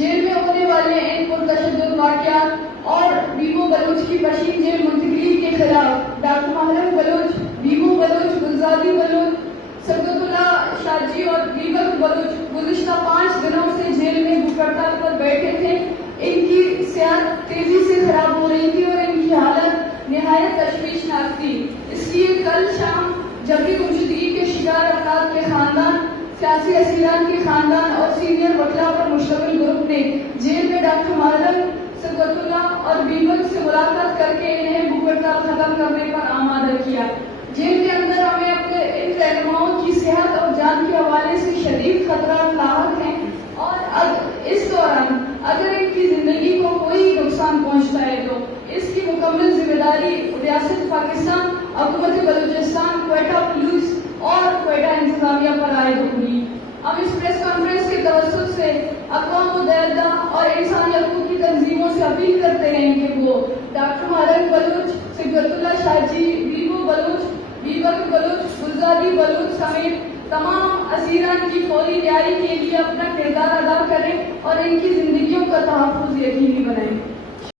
Jail में होने वाले इन पुरतशद्दुद वाक़यात और बीबो बलूच की पशीन जेल मुंतकली के खिलाफ डॉक्टर महरम बलूच, बीबो बलूच, गुलजारी बलूच, सदगतुल्लाह शाजी और दीगर बलूच गुज़िश्ता 5 दिनों से जेल में भूख हड़ताल पर बैठे थे। इनकी सेहत तेजी से खराब हो रही थी और इनकी हालत निहायत तशवीशनाक थी। इसलिए कल शाम जबरी गुमशुदगी के शिकार अफराद के खानदान, सियासी असीरान के खानदान और सीनियर वकला पर मुश्तमिल ग्रुप ने जेल में डॉक्टर महरम, सदगतुल्लाह और बीबल से मुलाकात करके इन्हें भूख हड़ताल खत्म करने पर आमादा किया। जेल के अंदर हमें अपने इन रहनुमाओं की सेहत और जान के हवाले से शदीद खतरा लाहक हैं और इस दौरान अगर इनकी जिंदगी को कोई नुकसान पहुंचता है तो इसकी मुकम्मल जिम्मेदारी रियासत पाकिस्तान, हुकूमत बलूचिस्तान, क्वेटा पुलिस और क्वेटा इंतजामिया पर आयद होगी। हम इस प्रेस कॉन्फ्रेंस के तवज्जुह से अक़वाम मुत्तहिदा और इंसानी हकूक़ की तंजीमों से अपील करते हैं कि वो डॉक्टर महरम बलूच, सदगतुल्लाह शाजी, बीबो बलूच, बीबक बलूच, गुलजारी बलूच समेत तमाम असीरान की फौरी रिहाई के लिए अपना किरदार अदा करें और इनकी जिंदगियों का तहफ़्फ़ुज़ यकीनी बनाएं।